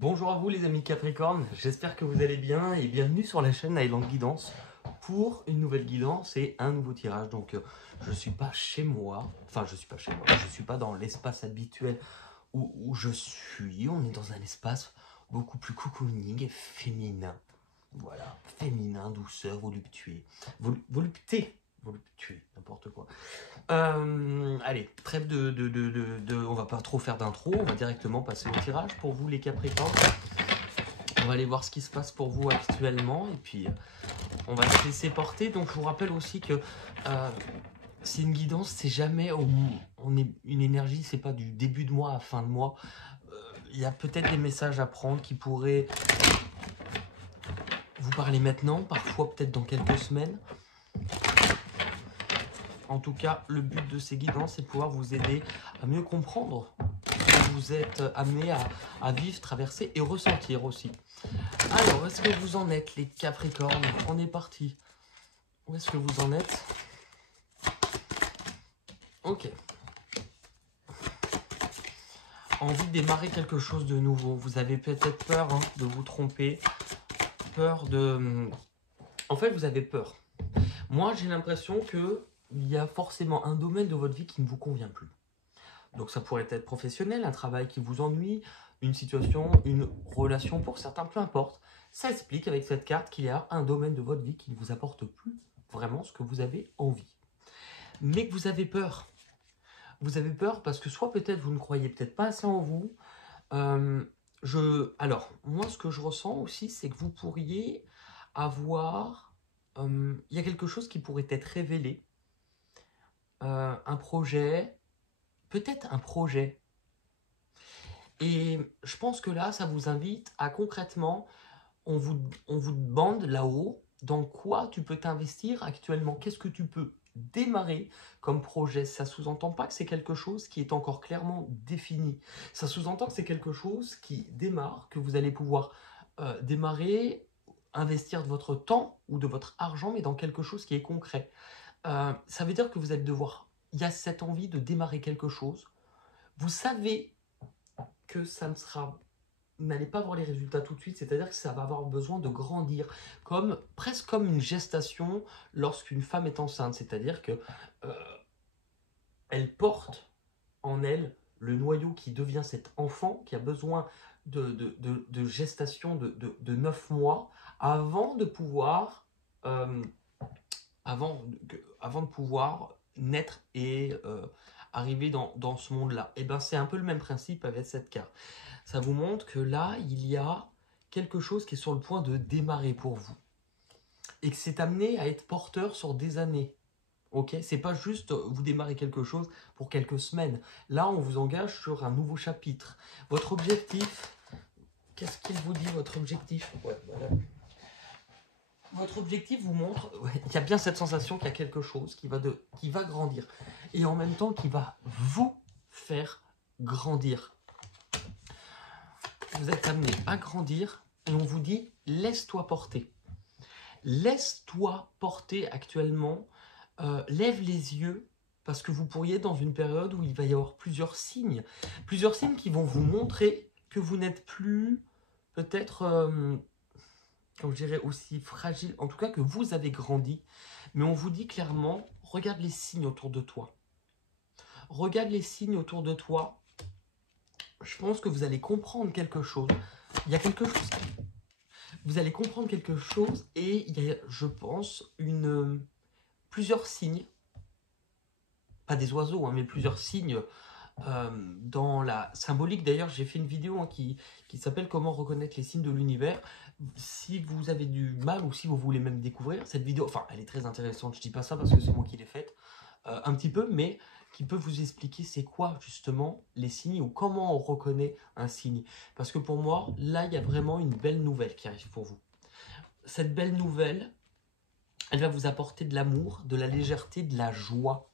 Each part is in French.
Bonjour à vous les amis Capricorne, j'espère que vous allez bien et bienvenue sur la chaîne Island Guidance pour une nouvelle guidance et un nouveau tirage. Donc je suis pas chez moi, je suis pas dans l'espace habituel où je suis, on est dans un espace beaucoup plus cocooning et féminin. Voilà, féminin, douceur, voluptueux, voluptueux, n'importe quoi. Allez, trêve on va pas trop faire d'intro, on va directement passer au tirage pour vous les Capricornes. On va aller voir ce qui se passe pour vous actuellement et puis on va se laisser porter. Donc je vous rappelle aussi que c'est une guidance, c'est jamais on est une énergie, c'est pas du début de mois à fin de mois. Il y a peut-être des messages à prendre qui pourraient vous parler maintenant, parfois peut-être dans quelques semaines. En tout cas, le but de ces guidances, c'est de pouvoir vous aider à mieux comprendre ce que vous êtes amené à vivre, traverser et ressentir aussi. Alors, où est-ce que vous en êtes, les Capricornes? On est parti. Où est-ce que vous en êtes? Ok. Envie de démarrer quelque chose de nouveau. Vous avez peut-être peur de vous tromper. Peur de... En fait, vous avez peur. Moi, j'ai l'impression qu'il y a forcément un domaine de votre vie qui ne vous convient plus. Donc ça pourrait être professionnel, un travail qui vous ennuie, une situation, une relation pour certains, peu importe. Ça explique avec cette carte qu'il y a un domaine de votre vie qui ne vous apporte plus vraiment ce que vous avez envie. Mais que vous avez peur. Vous avez peur parce que soit peut-être vous ne croyez peut-être pas assez en vous. Alors, moi ce que je ressens aussi, c'est que vous pourriez avoir... il y a quelque chose qui pourrait être révélé. Un projet, peut-être un projet. Et je pense que là, ça vous invite à concrètement, on vous demande là-haut, dans quoi tu peux t'investir actuellement. Qu'est-ce que tu peux démarrer comme projet? Ça sous-entend pas que c'est quelque chose qui est encore clairement défini. Ça sous-entend que c'est quelque chose qui démarre, que vous allez pouvoir démarrer, investir de votre temps ou de votre argent, mais dans quelque chose qui est concret. Ça veut dire que vous allez devoir... Il y a cette envie de démarrer quelque chose. Vous savez que ça ne sera, vous n'allez pas voir les résultats tout de suite, c'est-à-dire que ça va avoir besoin de grandir, presque comme une gestation lorsqu'une femme est enceinte, c'est-à-dire que elle porte en elle le noyau qui devient cet enfant qui a besoin de gestation de 9 mois avant de pouvoir, avant de pouvoir naître et arriver dans ce monde-là. Et bien c'est un peu le même principe avec cette carte. Ça vous montre que là, il y a quelque chose qui est sur le point de démarrer pour vous. Et que c'est amené à être porteur sur des années. Ok, c'est pas juste vous démarrez quelque chose pour quelques semaines. Là, on vous engage sur un nouveau chapitre. Votre objectif, qu'est-ce qu'il vous dit, votre objectif? Ouais, voilà. Votre objectif vous montre, il y a bien cette sensation qu'il y a quelque chose qui va grandir. Et en même temps, qui va vous faire grandir. Vous êtes amené à grandir et on vous dit laisse-toi porter. Laisse-toi porter actuellement, lève les yeux parce que vous pourriez être dans une période où il va y avoir plusieurs signes qui vont vous montrer que vous n'êtes plus peut-être, comme je dirais, aussi fragile, en tout cas que vous avez grandi, mais on vous dit clairement, regarde les signes autour de toi. Regarde les signes autour de toi. Je pense que vous allez comprendre quelque chose. Il y a quelque chose. Vous allez comprendre quelque chose et il y a, je pense, plusieurs signes. Pas des oiseaux, mais plusieurs signes dans la symbolique. D'ailleurs, j'ai fait une vidéo qui s'appelle Comment reconnaître les signes de l'univers. Si vous avez du mal ou si vous voulez même découvrir cette vidéo, enfin, elle est très intéressante. Je dis pas ça parce que c'est moi qui l'ai faite, un petit peu, mais qui peut vous expliquer c'est quoi justement les signes ou comment on reconnaît un signe. Parce que pour moi, là, il y a vraiment une belle nouvelle qui arrive pour vous. Cette belle nouvelle, elle va vous apporter de l'amour, de la légèreté, de la joie.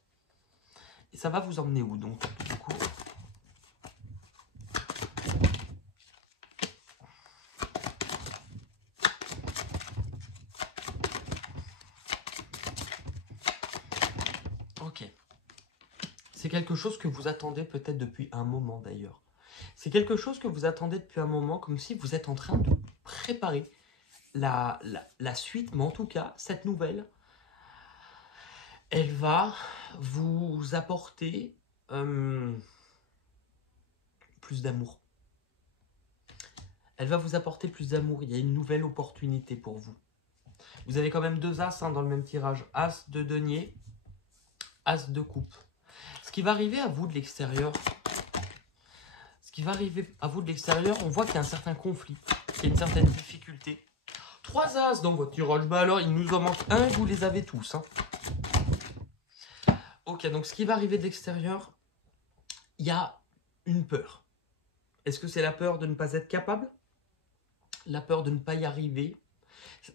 Et ça va vous emmener où donc du coup? Ok. C'est quelque chose que vous attendez peut-être depuis un moment d'ailleurs. C'est quelque chose que vous attendez depuis un moment, comme si vous êtes en train de préparer la suite. Mais en tout cas, cette nouvelle, elle va vous apporter plus d'amour. Elle va vous apporter plus d'amour. Il y a une nouvelle opportunité pour vous. Vous avez quand même 2 as dans le même tirage. As de denier, as de coupe. Ce qui va arriver à vous de l'extérieur, on voit qu'il y a un certain conflit, qu'il y a une certaine difficulté. 3 as dans votre tirage. Bah alors, il nous en manque un, vous les avez tous. Hein. Ok, donc ce qui va arriver de l'extérieur, il y a une peur. Est-ce que c'est la peur de ne pas être capable? La peur de ne pas y arriver?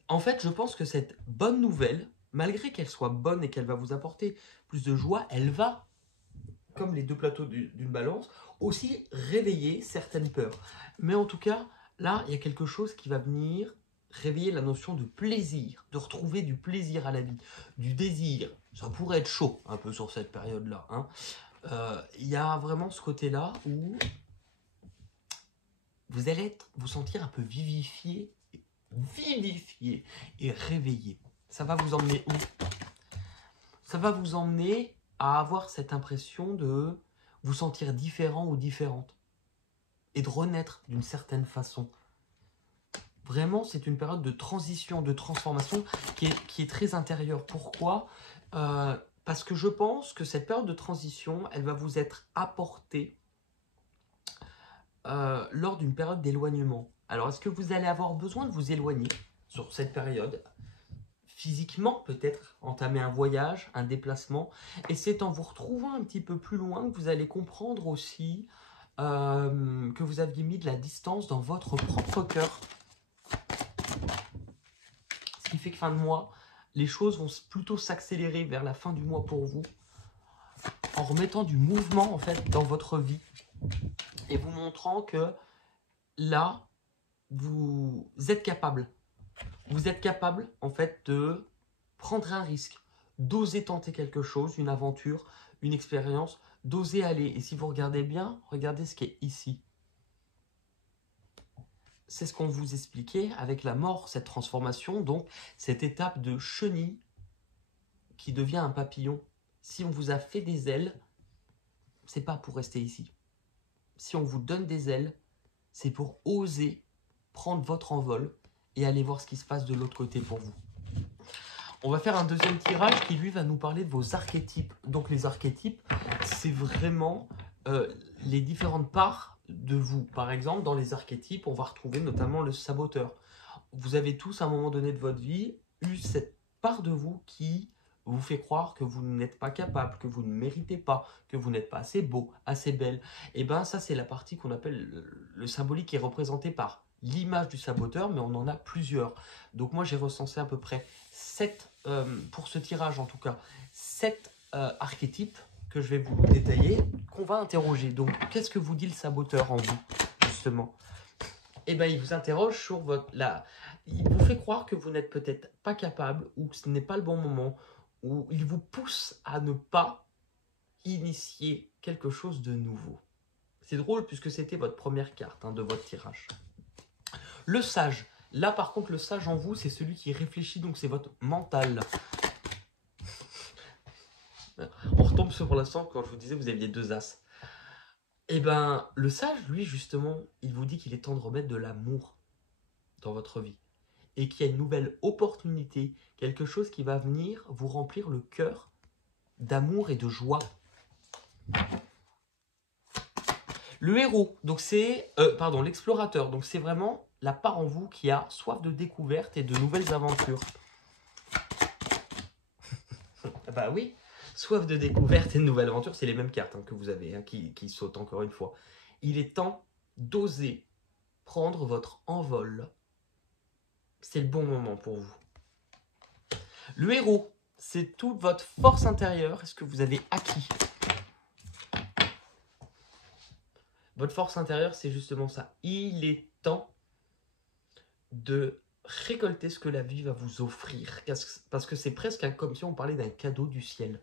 En fait, je pense que cette bonne nouvelle, malgré qu'elle soit bonne et qu'elle va vous apporter plus de joie, elle va, comme les deux plateaux d'une balance, aussi réveiller certaines peurs. Mais en tout cas, là, il y a quelque chose qui va venir réveiller la notion de plaisir, de retrouver du plaisir à la vie, du désir. Ça pourrait être chaud un peu sur cette période-là. Hein. Il y a vraiment ce côté-là où vous allez vous sentir un peu vivifié et réveillé. Ça va vous emmener où? Ça va vous emmener à avoir cette impression de vous sentir différent ou différente et de renaître d'une certaine façon. Vraiment, c'est une période de transition, de transformation qui est très intérieure. Pourquoi? Parce que je pense que cette période de transition, elle va vous être apportée lors d'une période d'éloignement. Alors, est-ce que vous allez avoir besoin de vous éloigner sur cette période? Physiquement, peut-être, entamer un voyage, un déplacement. Et c'est en vous retrouvant un petit peu plus loin que vous allez comprendre aussi que vous aviez mis de la distance dans votre propre cœur. Ce qui fait que fin de mois, les choses vont plutôt s'accélérer vers la fin du mois pour vous, en remettant du mouvement en fait dans votre vie et vous montrant que là, vous êtes capable. Vous êtes capable en fait de prendre un risque, d'oser tenter quelque chose, une aventure, une expérience, d'oser aller. Et si vous regardez bien, regardez ce qui est ici. C'est ce qu'on vous expliquait avec la mort, cette transformation, donc cette étape de chenille qui devient un papillon. Si on vous a fait des ailes, c'est pas pour rester ici. Si on vous donne des ailes, c'est pour oser prendre votre envol et aller voir ce qui se passe de l'autre côté pour vous. On va faire un deuxième tirage qui, lui, va nous parler de vos archétypes. Donc, les archétypes, c'est vraiment les différentes parts de vous. Par exemple, dans les archétypes, on va retrouver notamment le saboteur. Vous avez tous, à un moment donné de votre vie, eu cette part de vous qui vous fait croire que vous n'êtes pas capable, que vous ne méritez pas, que vous n'êtes pas assez beau, assez belle. Et bien, ça, c'est la partie qu'on appelle le symbolique qui est représenté par l'image du saboteur, mais on en a plusieurs. Donc moi, j'ai recensé à peu près 7, pour ce tirage en tout cas, 7 archétypes que je vais vous détailler, qu'on va interroger. Donc, qu'est-ce que vous dit le saboteur en vous, justement? Eh bien, il vous interroge sur il vous fait croire que vous n'êtes peut-être pas capable, ou que ce n'est pas le bon moment, ou il vous pousse à ne pas initier quelque chose de nouveau. C'est drôle puisque c'était votre première carte de votre tirage. Le sage. Là, par contre, le sage en vous, c'est celui qui réfléchit, donc c'est votre mental. On retombe sur l'instant quand je vous disais que vous aviez 2 as. Eh bien, le sage, lui, justement, il vous dit qu'il est temps de remettre de l'amour dans votre vie. Et qu'il y a une nouvelle opportunité, quelque chose qui va venir vous remplir le cœur d'amour et de joie. Le héros, donc c'est, l'explorateur, donc c'est vraiment la part en vous qui a soif de découverte et de nouvelles aventures. Bah oui, soif de découverte et de nouvelles aventures, c'est les mêmes cartes que vous avez, qui sautent encore une fois. Il est temps d'oser prendre votre envol. C'est le bon moment pour vous. Le héros, c'est toute votre force intérieure, est-ce que vous avez acquis? Votre force intérieure, c'est justement ça. Il est temps de récolter ce que la vie va vous offrir. Parce que c'est presque comme si on parlait d'un cadeau du ciel.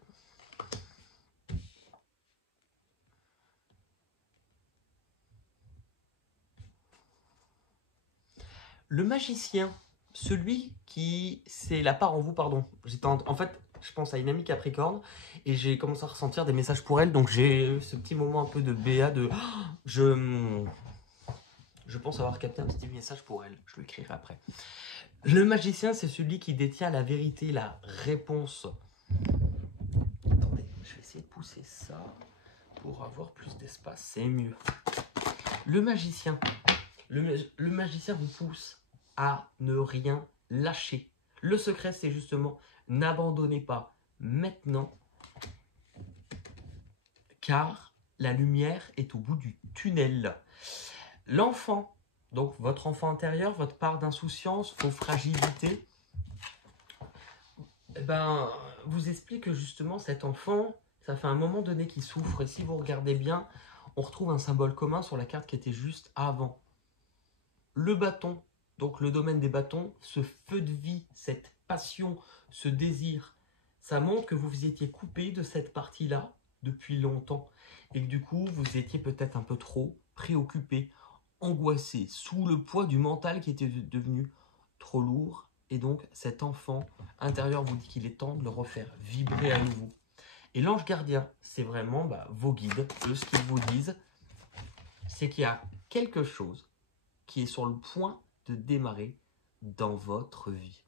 Le magicien, celui qui... C'est la part en vous, pardon. En fait, je pense à une amie Capricorne et j'ai commencé à ressentir des messages pour elle. Donc j'ai eu ce petit moment un peu de BA de... Je pense avoir capté un petit message pour elle. Je lui écrirai après. Le magicien, c'est celui qui détient la vérité, la réponse. Attendez, je vais essayer de pousser ça pour avoir plus d'espace. C'est mieux. Le magicien. Le magicien vous pousse à ne rien lâcher. Le secret, c'est justement n'abandonnez pas maintenant, car la lumière est au bout du tunnel. L'enfant, donc votre enfant intérieur, votre part d'insouciance, vos fragilités, vous explique que justement cet enfant, ça fait un moment donné qu'il souffre. Et si vous regardez bien, on retrouve un symbole commun sur la carte qui était juste avant. Le bâton, donc le domaine des bâtons, ce feu de vie, cette passion, ce désir, ça montre que vous vous étiez coupé de cette partie-là depuis longtemps. Et que du coup, vous étiez peut-être un peu trop préoccupé, angoissé, sous le poids du mental qui était devenu trop lourd. Et donc, cet enfant intérieur vous dit qu'il est temps de le refaire vibrer à nouveau. Et l'ange gardien, c'est vraiment vos guides. Ce qu'ils vous disent, c'est qu'il y a quelque chose qui est sur le point de démarrer dans votre vie.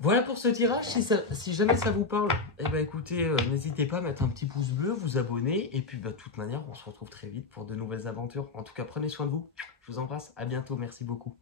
Voilà pour ce tirage. Si jamais ça vous parle, écoutez, n'hésitez pas à mettre un petit pouce bleu, vous abonner. Et puis, de toute manière, on se retrouve très vite pour de nouvelles aventures. En tout cas, prenez soin de vous. Je vous embrasse. À bientôt. Merci beaucoup.